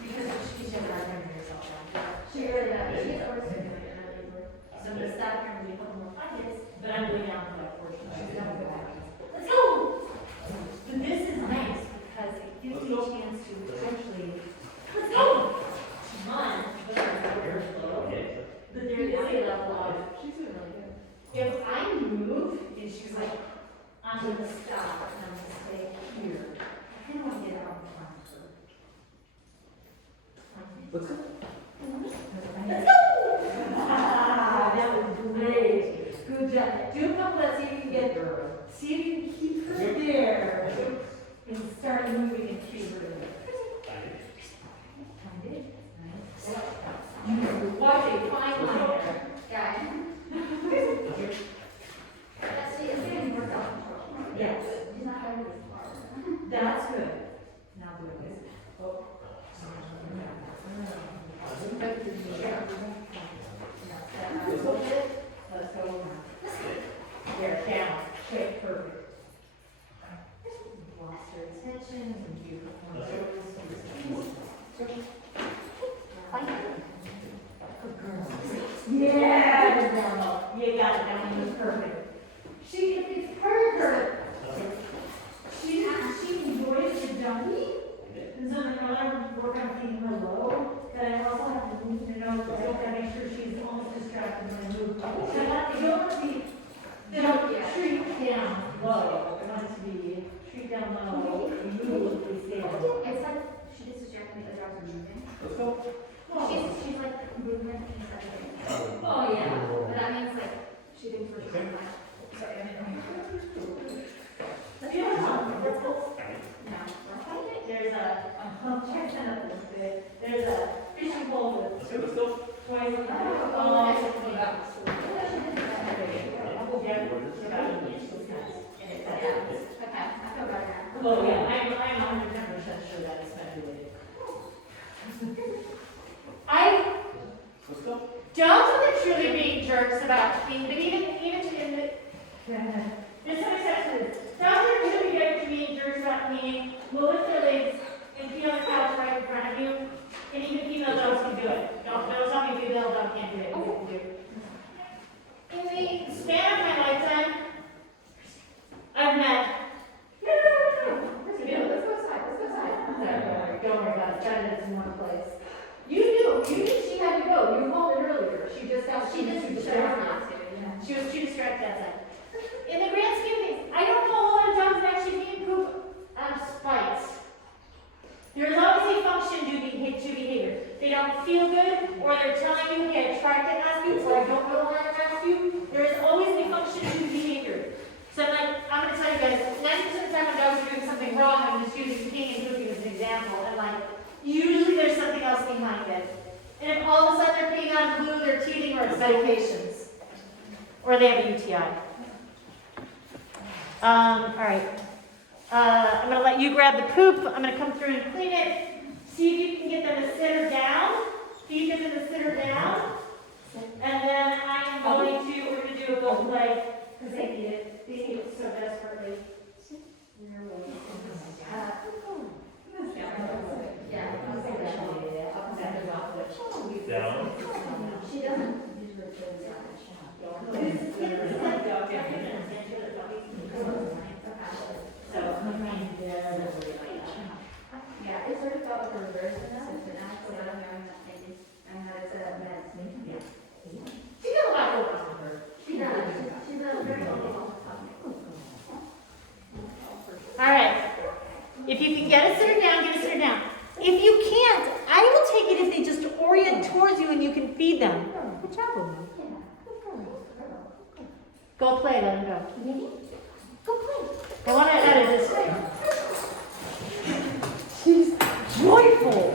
Because she's just not bringing herself down. She really does. She's always doing it. So I'm gonna stop her and do a couple more pockets, but I'm going down for that portion. She's done with the pockets. Let's go! But this is nice because it gives you a chance to potentially, let's go! Run, but there's I'm gonna stop and I'm gonna stay here. I kind of want to get out in front of her. Let's go. Let's go! That was great. Good job. Do a couple that, see if you can get her. See if you can keep her there. And start moving and keep her there. Find it. Nice. You watch a fine line there. Got it. That's it. It's getting more self-control. Yes. She's not having this far. That's good. Now do it this. Oh. Let's go. Let's go. There, down. Quick, perfect. Lost her attention and you perform Good girl. Yeah, good girl. You got it. That one was perfect. It's perfect. She enjoys the dummy. And so then I'll work on feeding her low, but I also have to move, I gotta make sure she's almost distracted when I move. You don't want to be, treat down low. I want it to be treat down low, move, please stay low. It's like, she gets distracted because the dogs are moving. Let's go. She's like movement inside of it. Oh, yeah. But that means like, she thinks we're just like, sorry, I didn't know. Let's go. No. There's check that up a little bit. There's a fishing pole with Let's go. toys on the Okay, I feel better now. Oh, yeah, I'm 100% sure that is speculated. Let's go. Dogs are truly being jerks about peeing, but even in the, there's some exceptions. Dogs are truly being jerks about peeing, will lift their legs and pee on the couch right in front of you, and even female dogs can do it. Don't tell me female dog can't do it. You can do it. In the span of my lifetime, I've met. Let's go outside. Don't worry about it, that is in one place. You knew she had to go, you called it earlier, she just got, She just too chose distracted. not to, yeah. She was too distracted outside. In the grand scheme of things, I don't know a lot of dogs that actually pee and poop out of spite. There's always a function to behavior. They don't feel good, or they're telling you, hey, I tried to ask you, or I don't know why I asked you. There is always a function to behavior. So I'm going to tell you guys, 90% of the time when dogs are doing something wrong, I'm just using peeing and pooping as an example, and usually there's something else behind it. And if all of a sudden they're peeing out of the blue, they're teething, or it's medications, or they have a UTI. All right. I'm going to let you grab the poop. I'm going to come through and clean it. See if you can get them to sit her down. See if you can get them to sit her down. And then I am we're going to do a go play because they need it. They need it so desperately. Down. She doesn't use her kids that Yeah, it sort of felt like a reverse of that, and now I put it on there, I'm not thinking, and how it's a mess. She got a lot going on with her. She does, she's a very little. All right. If you can get a sitter down, get a sitter down. If you can't, I will take it if they just orient towards you and you can feed them. Good job, woman. Go play, let them go. Go play. I want to edit this. She's joyful.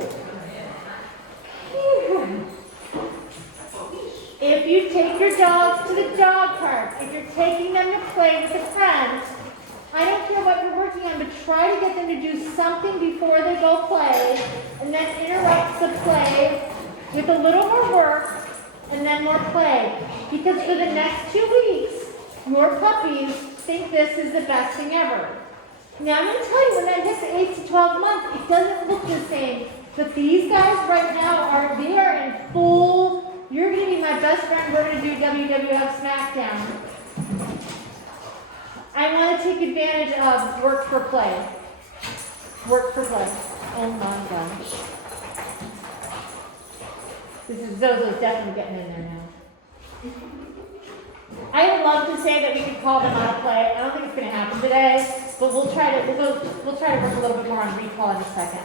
If you take your dogs to the dog park, if you're taking them to play with a friend, I don't care what you're working on, but try to get them to do something before they go play, and then interrupt the play with a little more work, and then more play. Because for the next 2 weeks, your puppies think this is the best thing ever. Now I'm going to tell you, when that hits 8 to 12 months, it doesn't look the same. But these guys right now they are in full, you're going to be my best friend, we're going to do WWF SmackDown. I want to take advantage of work for play. Work for play. Oh my gosh. Zozo's definitely getting in there now. I would love to say that we could call them out of play. I don't think it's going to happen today, but we'll try to work a little bit more on recall in a second.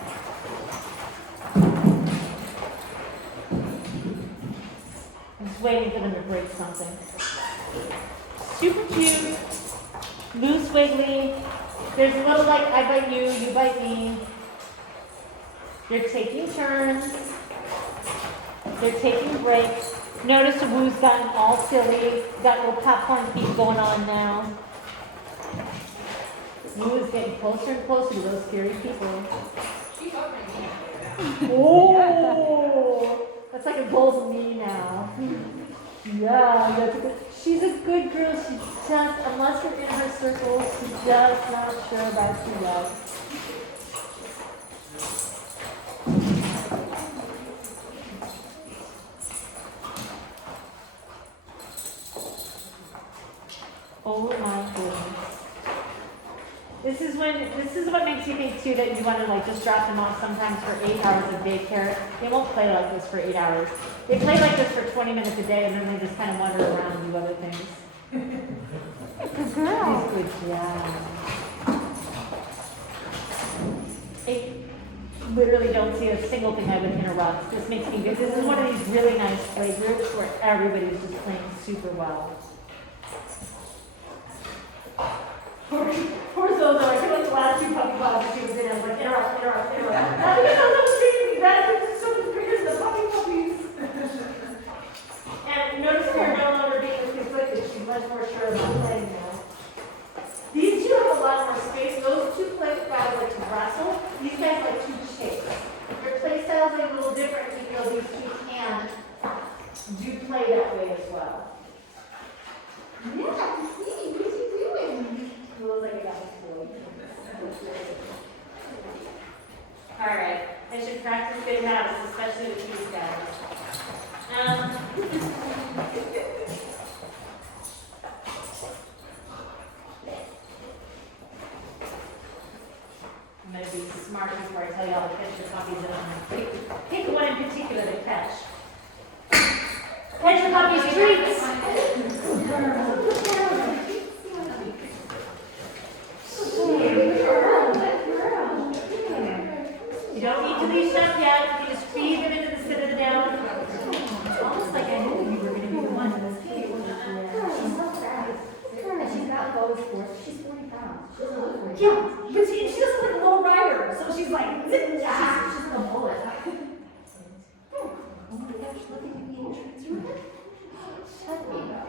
I'm just waiting for them to break something. Super cute, loose wiggly. There's a little like I bite you, you bite me. They're taking turns. They're taking breaks. Notice the Woo's gotten all silly. Got little popcorn feet going on now. Woo is getting closer and closer to those scary people. She's opening. Oh, that's like a golden knee now. Yeah, that's a good. She's a good girl. She just, unless you're in her circle, she's just not sure about you yet. Oh my goodness. This is what makes you think too that you want to like just drop them off sometimes for 8 hours of daycare. They won't play like this for 8 hours. They play like this for 20 minutes a day and then they just kind of wander around and do other things. Good girl. Good job. I literally don't see a single thing I would interrupt. This makes me good. This is one of these really nice play groups where everybody's just playing super well. Poor Zozo, I feel like the last two puppy classes she was in, I was like, interrupt. Not because I was treating me bad, it's so much bigger than the puppies. And notice her no longer being as conflicted, she's much more sure about playing now. These two have a lot more space. Those two play guys like to wrestle. These guys like to chase. Their play styles are a little different, even though these two can do play that way as well. Yeah, I can see. What are you doing? It looks like I got this boy. All right, I should practice good habits, especially with these guys. I'm going to be smart before I tell you all to catch your puppies. And I'm going to pick one in particular to catch. Catch your puppies' treats. You don't need to leash up yet. You just feed them into the sit of the down. It's almost like I knew you were going to be the one in this case. She's so fast. She's got those for. She's 40 pounds. She's only 40 Yeah, pounds. but she doesn't like a low rider, so she's like, zip, She's ah. like a bullet. Oh my gosh, look at you being transformed. Shut me up.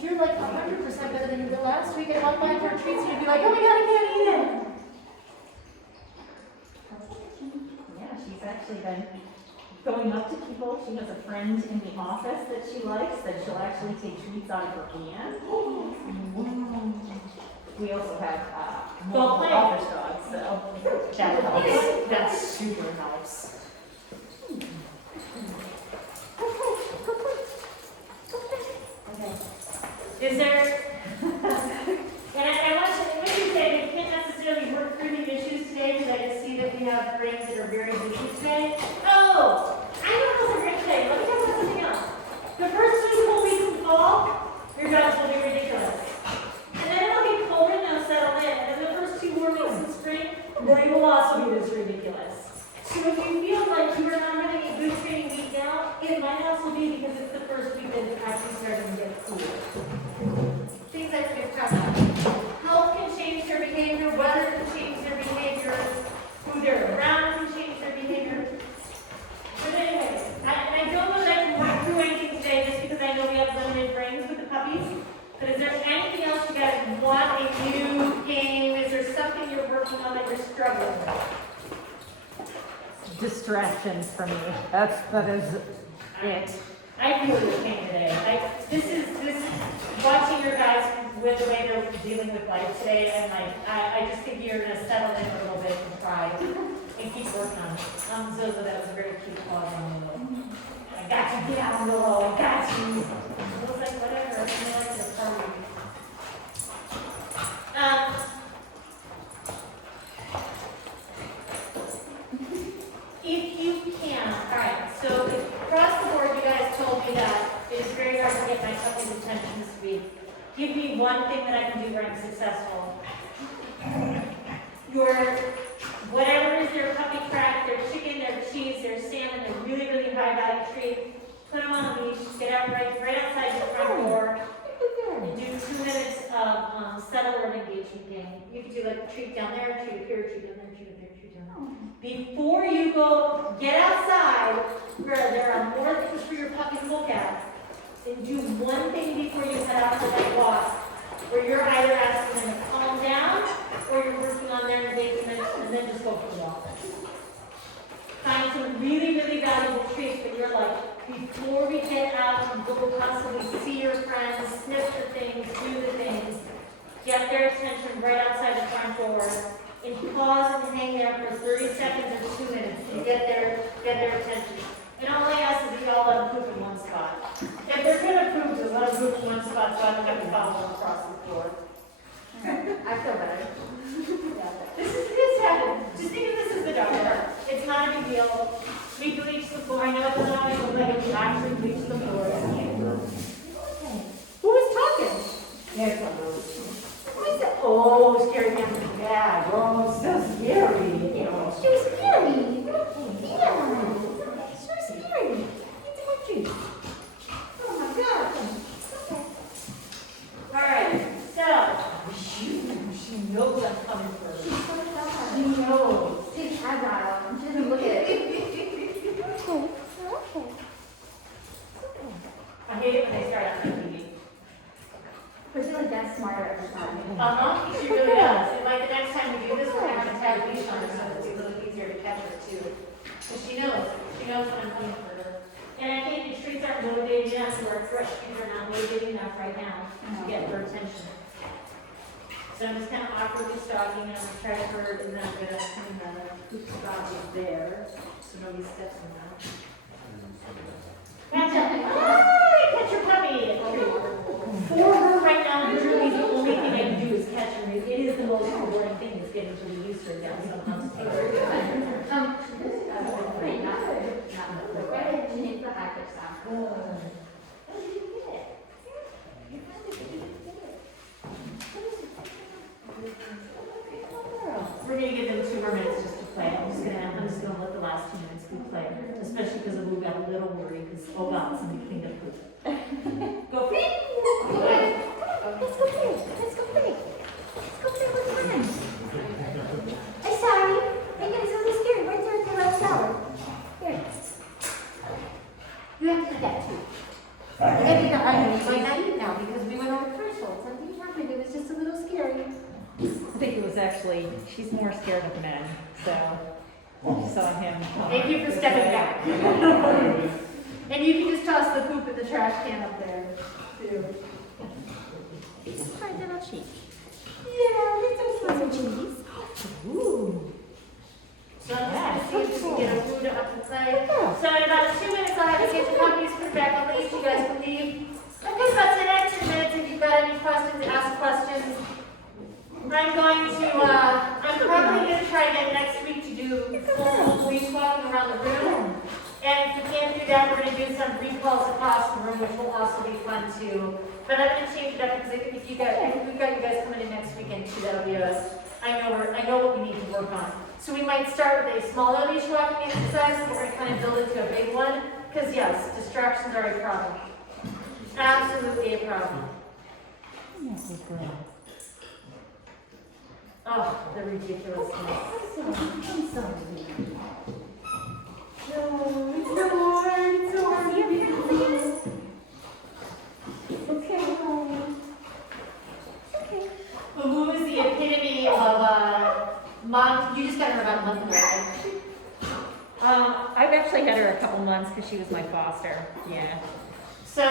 You're like 100% better than you were last week. I'd walk by for treats and you'd be like, oh my god, I can't eat it. Yeah, she's actually been going up to people. She has a friend in the office that she likes, that she'll actually take treats out of her hand. We also have multiple office dogs, so that helps. That super helps. Is there, and I want you to say, we can't necessarily work through the issues today, because I just see that we have brains that are very busy today. Oh, I know what we're going to say. Let me talk about something else. The first 2 whole weeks in the fall, your dogs will be ridiculous. And then it'll get colder and they'll settle in. And the first 2 more weeks in spring, they will also be this ridiculous. So if you feel like you are not having a good training week now, it might also be because it's the first week that it's actually starting to get cooler. Things like we've talked about. Health can change their behavior, weather can change their behavior, who they're around can change their behavior. But anyways, I don't know that I can work through anything today just because I know we have limited brains with the puppies. But is there anything else you guys want? A new game? Is there something you're working on that you're struggling with? Distractions for me. That is it. I feel your pain today. This is watching your guys with the way they're dealing with life today, and I just think you're gonna settle in a little bit and try and keep working on it. Zozo, that was a very cute pause on the low. I got you, get out on the low, I got you. It was like whatever, I feel like it's a party. If you can, all right, so across the board, you guys told me that it is very hard to get get my puppy's attention this week. Give me one thing that I can do where I'm successful. Your, whatever is their puppy crack, their chicken, their cheese, their salmon, their really, really high value treat, put them on a leash, get out right outside the front door, and do 2 minutes of settle or engagement game. You can do like treat down there, treat up here, treat down there, treat up there, treat down there. Before you go, get outside, where there are more things for your puppy to look at, and do one thing before you head out for that walk, where you're either asking them to calm down, or you're working on their engagement, and then just go for the walk. Find some really, really valuable treats, but you're like, before we get out and go constantly see your friends, sniff the things, do the things, get their attention right outside the front door, and pause and hang there for 30 seconds or 2 minutes to get their attention. And all I ask is that you all let them poop in one spot. If they're gonna poop, just let them poop in one spot so I don't have to follow them across the floor. I feel better. This happened. Just think of this as the doctor. It's not a big deal. We bleach the floor. I know it doesn't always look like it. We actually bleach the floor. Who was talking? There's someone. Who is it? Oh, scary man. Yeah, oh, so scary. You know. She was scary. Yeah. She was scary. It's a good treat. Oh my God. Okay. All right. So, she knows I'm coming for her. She's so excited. She knows. She's agile. She doesn't look at it. Okay. I hate it when they start on TV. But she like that's smarter every time. She really does. And like the next time we do this, we're gonna have to tag leash on her so it's a little easier to catch her too. But she knows when I'm coming for her. And I think the treats aren't motivating enough, so our fresh treats are not motivating enough right now to get her attention. So I'm just kind of awkwardly stalking and I'm gonna try to hurt and then I'm gonna clean the poop spot is there so nobody steps in that. Catch up. Hi, catch your puppy. For her right now, literally the only thing I can do is catch her. It is the most rewarding thing is getting to release her down somehow. Wait, not the way. She needs the active sound. We're gonna give them 2 more minutes just to play. I'm just gonna let the last 2 minutes be played, especially because we got a little worried because oh wow, somebody cleaned up poop. Go free. Let's go play. Let's go play. Let's go play with friends. I'm sorry. I'm getting so scared. Right there at the left shower. Here. You have to do that too. Maybe the onion might not eat now because we went over the threshold. Something happened. It was just a little scary. I think it was actually, she's more scared of men, so she saw him. Thank you for stepping back. And you can just toss the poop in the trash can up there too. Try little cheek. Yeah, let's have some cheese. Ooh. So I'm just gonna see if we can get a food up and play. So in about 2 minutes, I'll have to get the puppies put back on leash. You guys can leave. Okay, about 10 extra minutes. If you've got any questions, ask questions. I'm probably going to try again next week to do full leash walking around the room. And if we can't do that, we're going to do some recalls across the room, which will also be fun too. But I'm going to change it up because if we've got you guys coming in next weekend too, that'll be I know what we need to work on. So we might start with a smaller leash walking exercise, and we're going to kind of build it to a big one. Because yes, distractions are a problem. Absolutely a problem. Oh, the ridiculousness. I'm sorry. No, it's so hard. It's so hard. Okay. Okay. Well, who is the epitome of mom? You just got her about a month ago, right? I've actually had her a couple months because she was my foster. Yeah. So,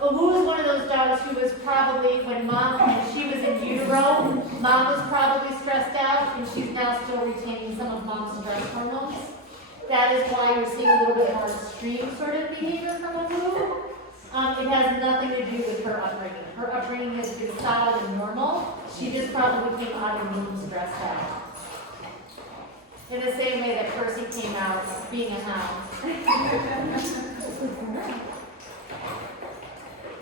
who was one of those dogs who was probably, when she was in utero, mom was probably stressed out, and she's now still retaining some of mom's stress hormones. That is why you're seeing a little bit more extreme sort of behavior from a who. It has nothing to do with her upbringing. Her upbringing has been solid and normal. She just probably came out of the womb stressed out. In the same way that Percy came out being a hound.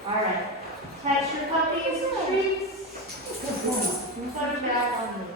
All right. Catch your puppies, treats. Put them back on me.